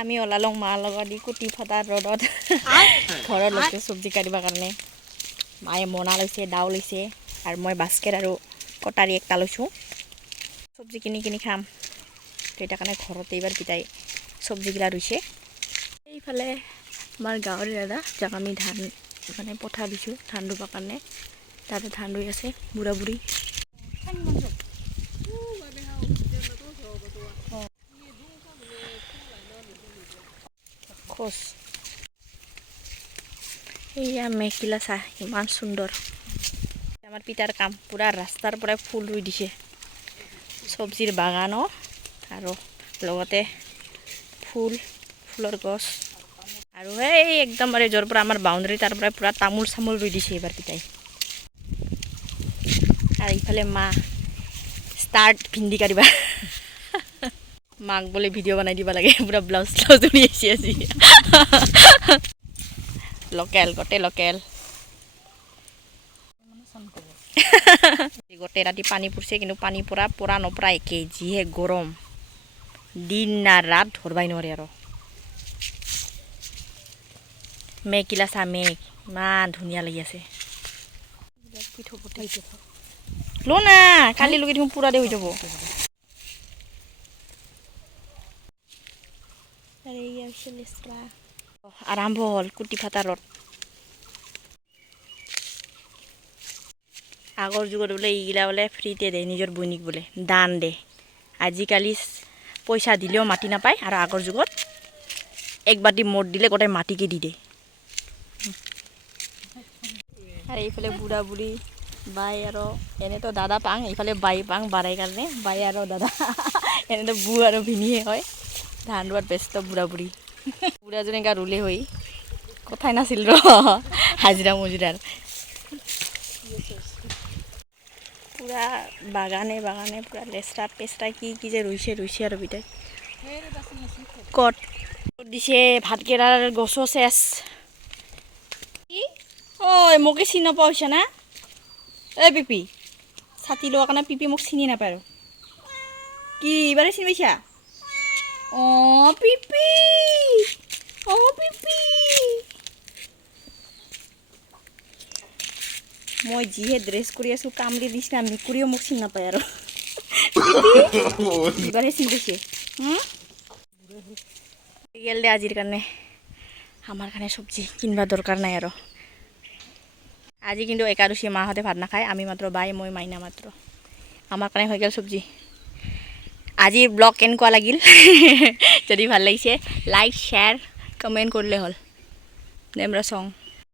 আমি ওলালং মাৰ লগত দি কুটি ফটা ৰ'দত ঘৰত লৈছে চব্জি কাটিবৰ কাৰণে মায়ে মনা লৈছে দাও লৈছে আৰু মই বাস্কেট আৰু কটাৰী একটা লৈছোঁ চব্জি কিনি খাম সেইটাৰ কাৰণে ঘৰতে এইবাৰ পিতাই চব্জিগিলা ৰুইছে এইফালে আমাৰ গাঁৱৰে দাদা যাক আমি ধান মানে পঠা দিছোঁ ধান ৰুবৰ কাৰণে তাতে ধান ৰুই আছে বুঢ়া বুঢ়ী খোজ এইয়া মেঘগিলা চা ইমান সুন্দৰ আমাৰ পিতাৰ কাম পুৰা ৰাস্তাৰ পৰা ফুল ৰুই দিছে চব্জিৰ বাগানো আৰু লগতে ফুলৰ গছ আৰু এই একদমবাৰে য'ৰ পৰা আমাৰ বাউণ্ডাৰী তাৰ পৰা পুৰা তামোল চামোল ৰুই দিছে এইবাৰ পিতাই আৰু ইফালে মা ষ্টাৰ্ট ভিন্দি কাটিবা মাক বোলে ভিডিঅ' বনাই দিব লাগে পুৰা ব্লাউজ উৰি আহিছে আজি লোকেল গোটেই লোকেল গোটেই ৰাতি পানী পৰিছে কিন্তু পানী পৰা নপৰা একেই যিহে গৰম দিন না ৰাত ধৰবাই নোৱাৰে আৰু মেঘগিলা চা মেঘ ইমান ধুনীয়া লাগি আছে লো না কালি লগি দেখোন পুৰা দে হৈ যাব আৰম্ভ হ'ল কুটি ফাটা ৰদ আগৰ যুগত বোলে এইগিলা বোলে ফ্ৰীতে দে নিজৰ বৈনিক বোলে দান দে আজিকালি পইচা দিলেও মাটি নাপায় আৰু আগৰ যুগত এক বাটি মদ দিলে গোটেই মাটিকে দি দে আৰু এইফালে বুঢ়া বুঢ়ী বাই আৰু এনেতো দাদা পাং এইফালে বাই পাং বাৰাই কাৰণে বাই আৰু দাদা এনেতো বু আৰু ভিনিয়ে হয় ধান ৰোৱাত ব্যস্ত বুঢ়া বুঢ়ী বুঢ়াজনী গা ৰুলে হৈ কথাই নাছিল ৰ হাজিৰা মজুৰাৰ পুৰা বাগানে পুৰা লেচৰা পেচৰা কি যে ৰুইছে আৰু বিটাই কত দিছে ভাতকেৰাৰ গছো চেচ ঐ মোকে চিনি নোপোৱা হৈছে না এই পিপি ছাতি লোৱাৰ কাৰণে পিপি মোক চিনি নাপায় আৰু কি এইবাৰে চিনি পাইছা পিপি পিপি মই যিহে ড্ৰেছ কৰি আছো কামৰি দিছিনা মেকুৰীও মোক চিনি নাপায় আৰু এইবাৰহে চিনি পাইছে গেল দে আজিৰ কাৰণে আমাৰ কাৰণে চব্জি কিনবা দৰকাৰ নাই আৰু আজি কিন্তু একাদশী মাহঁতে ভাত নাখায় আমি মাত্ৰ বাই মই মাইনা মাত্ৰ আমাৰ কাৰণে হৈ গ'ল চব্জি আজি ব্লগ কেনেকুৱা লাগিল যদি ভাল লাগিছে লাইক শ্বেয়াৰ কমেণ্ট কৰিলে হ'ল নেমৰা চং